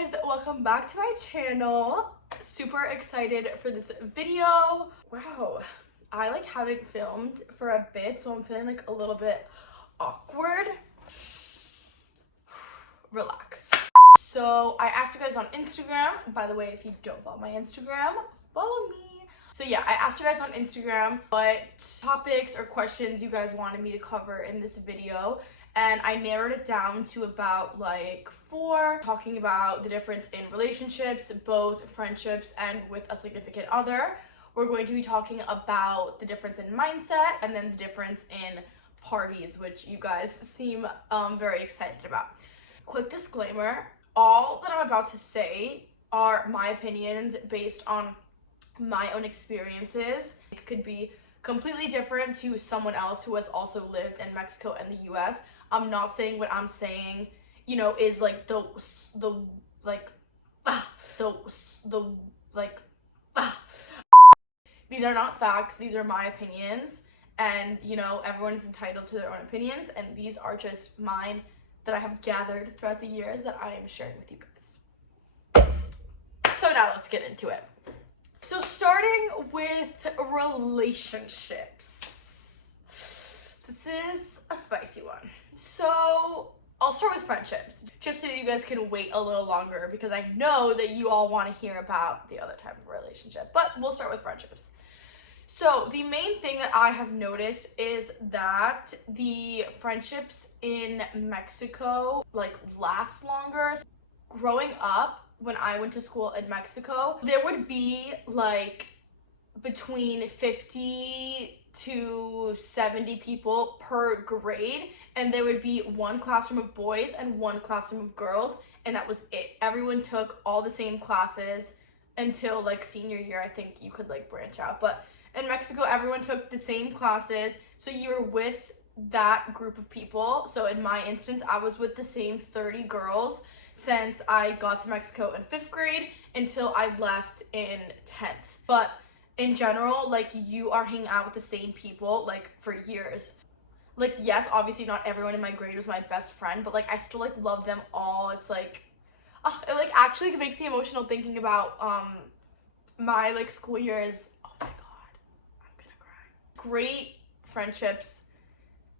guys, welcome back to my channel. Super excited for this video. Wow, I haven't filmed for a bit, so I'm feeling a little bit awkward. Relax. So I asked you guys on Instagram. By the way, if you don't follow my Instagram, follow me. So yeah, I asked you guys on Instagram what topics or questions you guys wanted me to cover in this video, and I narrowed it down to about 4, talking about the difference in relationships, both friendships and with a significant other. We're going to be talking about the difference in mindset and then the difference in parties, which you guys seem very excited about. Quick disclaimer, all that I'm about to say are my opinions based on my own experiences. It could be completely different to someone else who has also lived in Mexico and the US. I'm not saying what I'm saying, is these are not facts, these are my opinions, and everyone is entitled to their own opinions, and these are just mine that I have gathered throughout the years that I am sharing with you guys. So now let's get into it. So starting with relationships. This is a spicy one. So I'll start with friendships, just so you guys can wait a little longer, because I know that you all want to hear about the other type of relationship, but we'll start with friendships. So the main thing that I have noticed is that the friendships in Mexico last longer. Growing up, when I went to school in Mexico, there would be between 50 to 70 people per grade, and there would be one classroom of boys and one classroom of girls, and that was it. Everyone took all the same classes until senior year. I think you could branch out, but in Mexico everyone took the same classes, so you were with that group of people. So in my instance, I was with the same 30 girls since I got to Mexico in 5th grade until I left in 10th. But in general, you are hanging out with the same people for years. Yes, obviously not everyone in my grade was my best friend, but I still love them all. It's it actually makes me emotional thinking about my school years. Oh my god, I'm gonna cry. Great friendships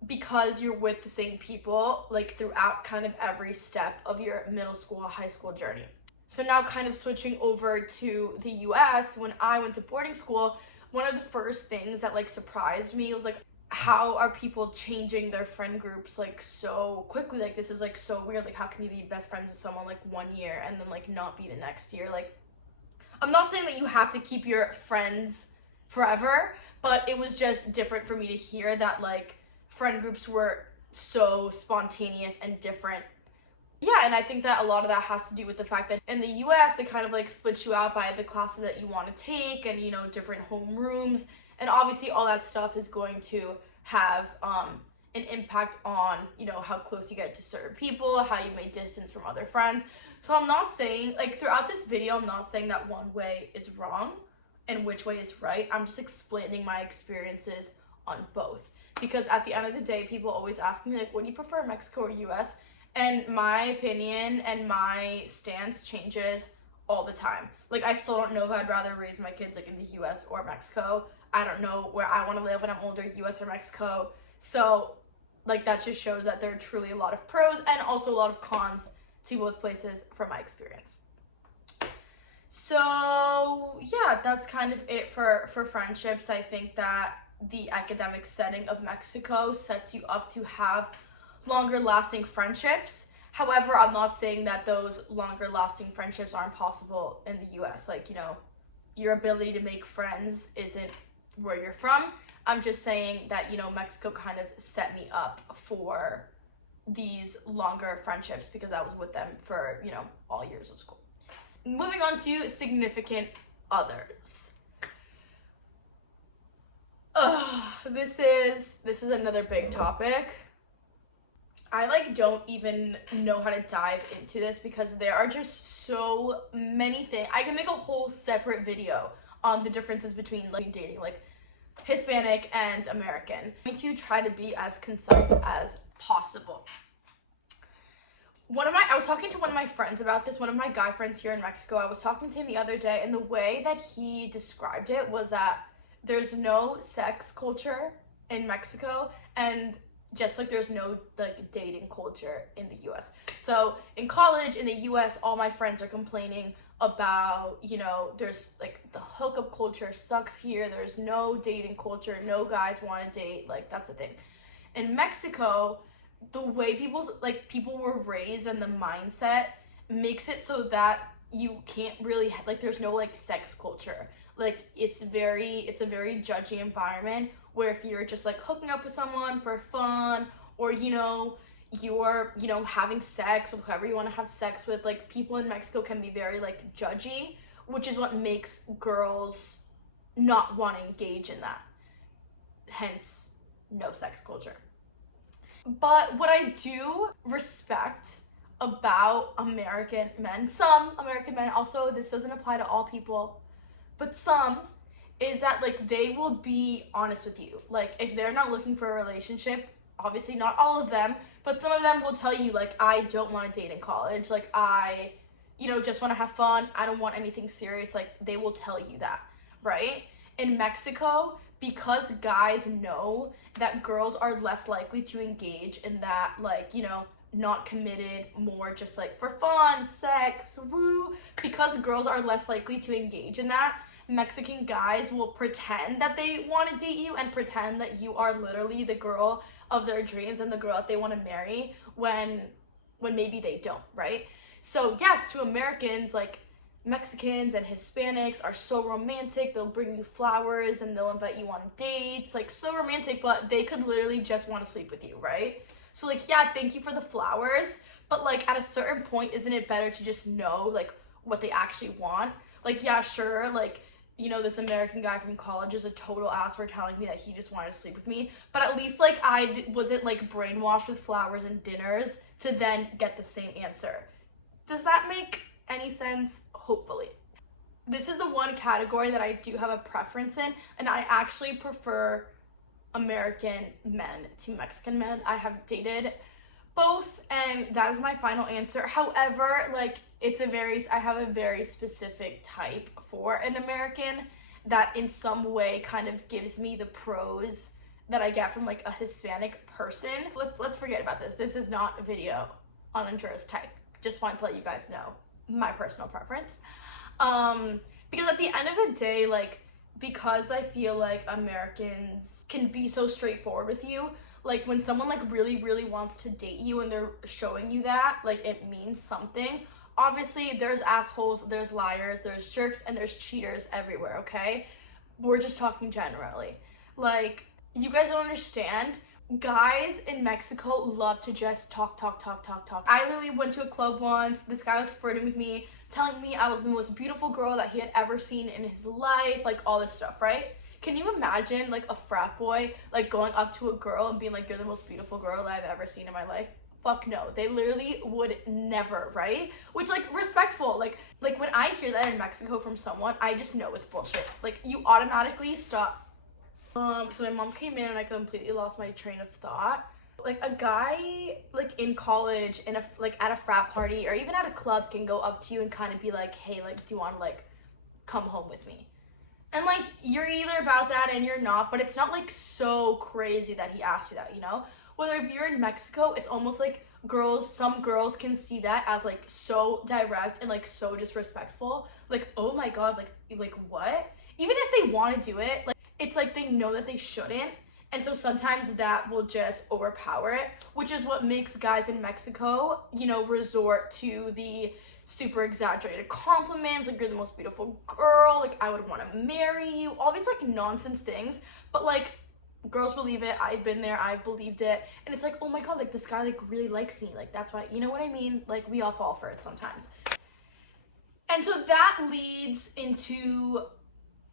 because you're with the same people throughout kind of every step of your middle school, high school journey. So now kind of switching over to the US, when I went to boarding school, one of the first things that surprised me was how are people changing their friend groups so quickly? This is so weird. How can you be best friends with someone 1 year and then not be the next year? I'm not saying that you have to keep your friends forever, but it was just different for me to hear that friend groups were so spontaneous and different. Yeah, and I think that a lot of that has to do with the fact that in the US, they kind of split you out by the classes that you want to take and, different home rooms. And obviously all that stuff is going to have an impact on, how close you get to certain people, how you may distance from other friends. So I'm not saying, throughout this video, I'm not saying that one way is wrong and which way is right. I'm just explaining my experiences on both. Because at the end of the day, people always ask me, what do you prefer, Mexico or US? And my opinion and my stance changes all the time. I still don't know if I'd rather raise my kids in the US or Mexico. I don't know where I want to live when I'm older, US or Mexico. So that just shows that there are truly a lot of pros and also a lot of cons to both places from my experience. So yeah, that's kind of it for friendships. I think that the academic setting of Mexico sets you up to have longer lasting friendships. However, I'm not saying that those longer lasting friendships aren't possible in the US. Your ability to make friends isn't where you're from. I'm just saying that, Mexico kind of set me up for these longer friendships because I was with them for, all years of school. Moving on to significant others. This is another big topic. I don't even know how to dive into this because there are just so many things. I can make a whole separate video on the differences between dating Hispanic and American. I'm going to try to be as concise as possible. I was talking to one of my friends about this, one of my guy friends here in Mexico. I was talking to him the other day, and the way that he described it was that there's no sex culture in Mexico, and just like there's no like dating culture in the US. So in college in the US, all my friends are complaining about, you know, there's like the hookup culture sucks here. There's no dating culture. No guys want to date. Like that's the thing. In Mexico, the way people were raised and the mindset makes it so that you can't really like there's no like sex culture. Like it's a very judgy environment where if you're just like hooking up with someone for fun, or you're having sex with whoever you want to have sex with, like people in Mexico can be very like judgy, which is what makes girls not want to engage in that, hence no sex culture. But what I do respect about American men, some American men, also this doesn't apply to all people, but some, is that like they will be honest with you. Like if they're not looking for a relationship, obviously not all of them, but some of them will tell you like, I don't want to date in college. Like I, just want to have fun. I don't want anything serious. Like they will tell you that, right? In Mexico, because guys know that girls are less likely to engage in that, like, not committed, more just like for fun, sex, woo, because girls are less likely to engage in that, Mexican guys will pretend that they want to date you and pretend that you are literally the girl of their dreams and the girl that they want to marry when maybe they don't, right? So yes, to Americans, like Mexicans and Hispanics are so romantic. They'll bring you flowers and they'll invite you on dates, like so romantic, but they could literally just want to sleep with you, right? So like, yeah, thank you for the flowers, but like at a certain point, isn't it better to just know like what they actually want? Like, yeah, sure, like, this American guy from college is a total ass for telling me that he just wanted to sleep with me, but at least like I wasn't like brainwashed with flowers and dinners to then get the same answer. Does that make any sense? Hopefully. This is the one category that I do have a preference in, and I actually prefer American men to Mexican men. I have dated both, and that is my final answer. However, like I have a very specific type for an American that in some way kind of gives me the pros that I get from like a Hispanic person. Let's forget about this. This is not a video on Andreaa's type. Just wanted to let you guys know my personal preference. Because at the end of the day, like, because I feel like Americans can be so straightforward with you, like when someone like really, really wants to date you and they're showing you that, like it means something. Obviously, there's assholes, there's liars, there's jerks, and there's cheaters everywhere, okay? We're just talking generally. Like, you guys don't understand. Guys in Mexico love to just talk. I literally went to a club once. This guy was flirting with me, telling me I was the most beautiful girl that he had ever seen in his life, like all this stuff, right? Can you imagine like a frat boy like going up to a girl and being like, you're the most beautiful girl that I've ever seen in my life? Fuck no. They literally would never, right? Which like respectful, like when I hear that in Mexico from someone, I just know it's bullshit. Like you automatically stop. So my mom came in and I completely lost my train of thought. Like a guy like in college in at a frat party or even at a club can go up to you and kind of be like, hey, like do you want to like come home with me? And like you're either about that and you're not, but it's not like so crazy that he asked you that, Whether if you're in Mexico, it's almost like some girls can see that as like so direct and like so disrespectful. Like, oh my god, like what? Even if they want to do it, like it's like they know that they shouldn't, and so sometimes that will just overpower it, which is what makes guys in Mexico, resort to the super exaggerated compliments, like you're the most beautiful girl, like I would want to marry you, all these like nonsense things, but like girls believe it. I've been there, I've believed it, and it's like, oh my god, like this guy like really likes me, like that's why, you know what I mean? Like we all fall for it sometimes. And so that leads into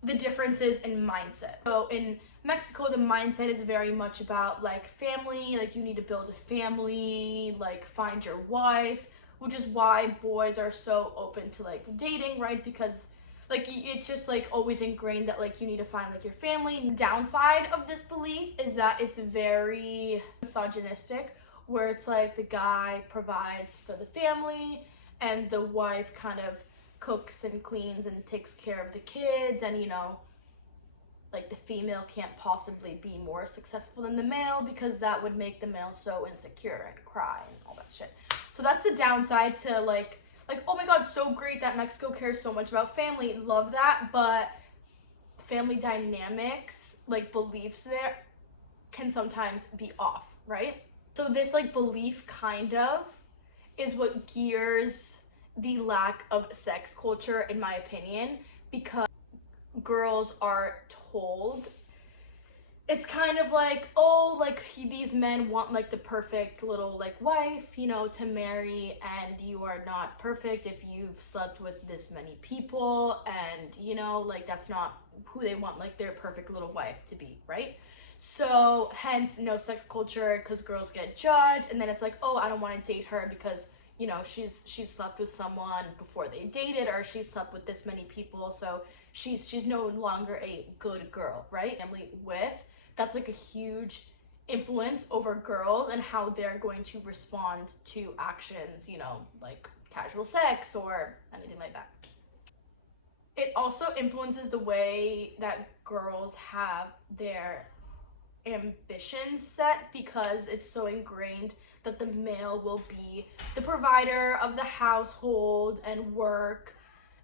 the differences in mindset. So in Mexico, the mindset is very much about like family, like you need to build a family, like find your wife, which is why boys are so open to like dating, right? Because like it's just like always ingrained that like you need to find like your family. The downside of this belief is that it's very misogynistic, where it's like the guy provides for the family and the wife kind of cooks and cleans and takes care of the kids, and like the female can't possibly be more successful than the male because that would make the male so insecure and cry and all that shit. So that's the downside to like oh my god, so great that Mexico cares so much about family, love that, but family dynamics, like beliefs there can sometimes be off, right? So this like belief kind of is what gears the lack of sex culture, in my opinion, because girls are told, it's kind of like, oh, like these men want like the perfect little like wife, to marry, and you are not perfect if you've slept with this many people, and like that's not who they want like their perfect little wife to be, right? So hence no sex culture, because girls get judged, and then it's like, oh, I don't want to date her because she's slept with someone before they dated, or she slept with this many people, so she's no longer a good girl, right? Family with, that's like a huge influence over girls and how they're going to respond to actions, like casual sex or anything like that. It also influences the way that girls have their ambitions set, because it's so ingrained that the male will be the provider of the household and work.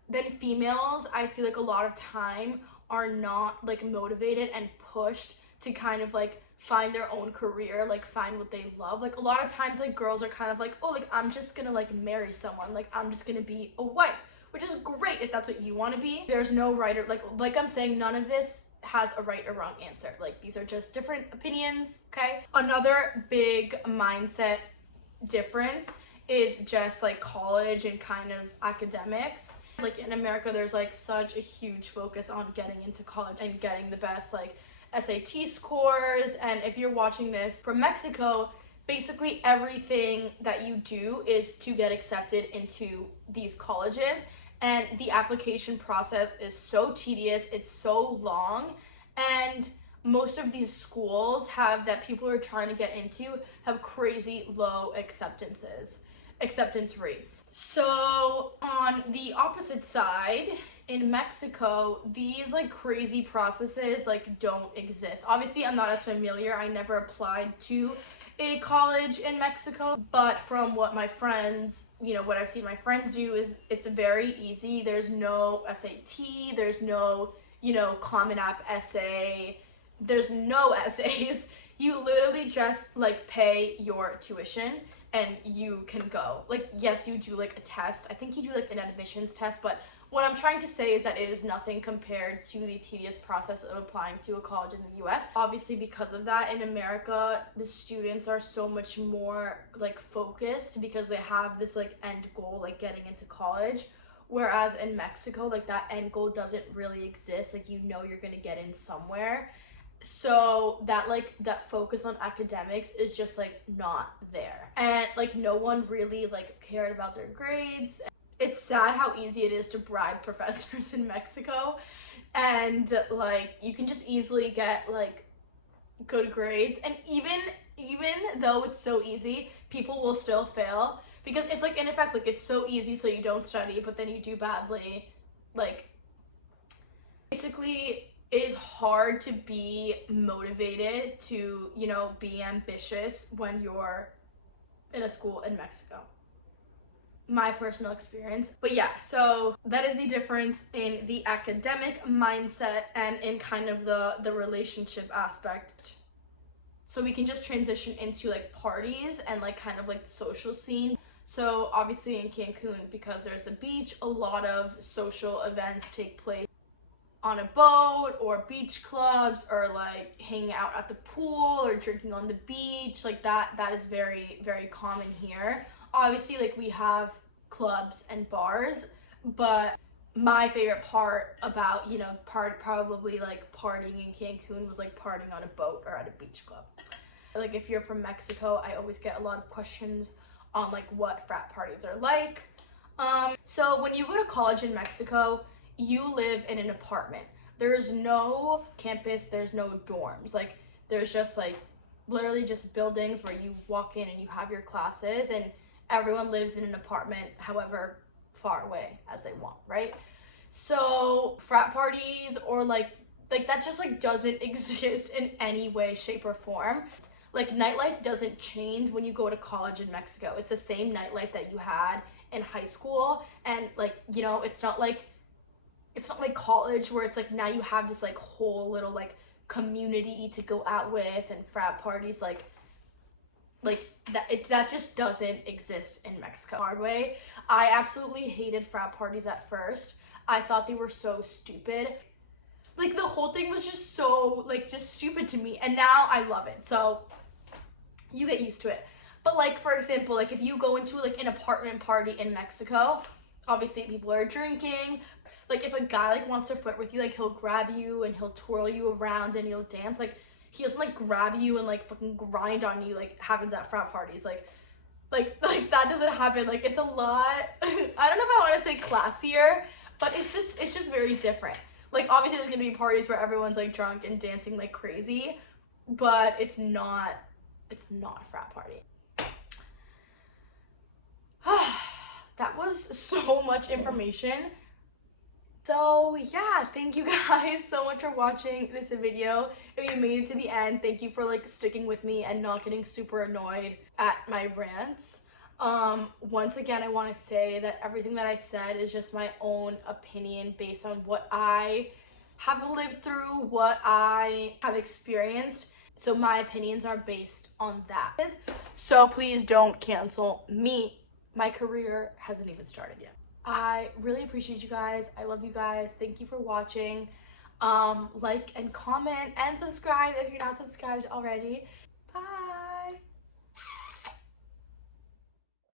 Then females, I feel like a lot of time are not like motivated and pushed to kind of like find their own career, like find what they love. Like a lot of times like girls are kind of like, oh, like I'm just gonna like marry someone, like I'm just gonna be a wife, which is great if that's what you want to be. There's no right or like I'm saying, none of this has a right or wrong answer. Like these are just different opinions, okay? Another big mindset difference is just like college and kind of academics. Like in America, there's like such a huge focus on getting into college and getting the best like SAT scores. And if you're watching this from Mexico, basically everything that you do is to get accepted into these colleges. And the application process is so tedious, it's so long, and most of these schools that people are trying to get into have crazy low acceptance rates. So on the opposite side, in Mexico, these like crazy processes like don't exist. Obviously, I'm not as familiar. I never applied to a college in Mexico, but from what my friends, what I've seen my friends do, is it's very easy. There's no SAT, there's no, Common App essay, there's no essays. You literally just like pay your tuition and you can go. Like, yes, you do like a test. I think you do like an admissions test, but what I'm trying to say is that it is nothing compared to the tedious process of applying to a college in the US. Obviously, because of that, in America, the students are so much more like focused because they have this like end goal, like getting into college. Whereas in Mexico, like that end goal doesn't really exist. Like, you're gonna get in somewhere. So that focus on academics is just like not there. And like no one really like cared about their grades. It's sad how easy it is to bribe professors in Mexico, and like you can just easily get like good grades, and even though it's so easy, people will still fail because it's like, in effect, like it's so easy so you don't study, but then you do badly. Like basically it is hard to be motivated to, be ambitious when you're in a school in Mexico. My personal experience. But yeah, so that is the difference in the academic mindset and in kind of the relationship aspect. So we can just transition into like parties and like kind of like the social scene. So obviously in Cancun, because there's a beach, a lot of social events take place on a boat, or beach clubs, or like hanging out at the pool or drinking on the beach. Like that is very, very common here. Obviously, like we have clubs and bars, but my favorite part about, probably like partying in Cancun was like partying on a boat or at a beach club. Like if you're from Mexico, I always get a lot of questions on like what frat parties are like. So when you go to college in Mexico, you live in an apartment. There's no campus, there's no dorms. Like there's just like literally just buildings where you walk in and you have your classes, and everyone lives in an apartment however far away as they want, right? So frat parties or like that just like doesn't exist in any way, shape, or form. Like nightlife doesn't change when you go to college in Mexico. It's the same nightlife that you had in high school, and like, you know, it's not like college where it's like now you have this like whole little like community to go out with, and frat parties like that just doesn't exist in Mexico. Hard way. I absolutely hated frat parties at first. I thought they were so stupid. Like the whole thing was just so like just stupid to me, and now I love it. So you get used to it. But like, for example, like if you go into like an apartment party in Mexico, obviously people are drinking. Like if a guy like wants to flirt with you, like he'll grab you and he'll twirl you around and you'll dance. Like he doesn't like grab you and like fucking grind on you like happens at frat parties. Like that doesn't happen. Like it's a lot. I don't know if I want to say classier, but it's just very different. Like obviously there's gonna be parties where everyone's like drunk and dancing like crazy, but it's not a frat party. That was so much information. So yeah, thank you guys so much for watching this video. If you made it to the end, thank you for like sticking with me and not getting super annoyed at my rants. Once again, I want to say that everything that I said is just my own opinion based on what I have lived through, what I have experienced. So my opinions are based on that. So please don't cancel me. My career hasn't even started yet. I really appreciate you guys. I love you guys. Thank you for watching. Like and comment and subscribe if you're not subscribed already. Bye.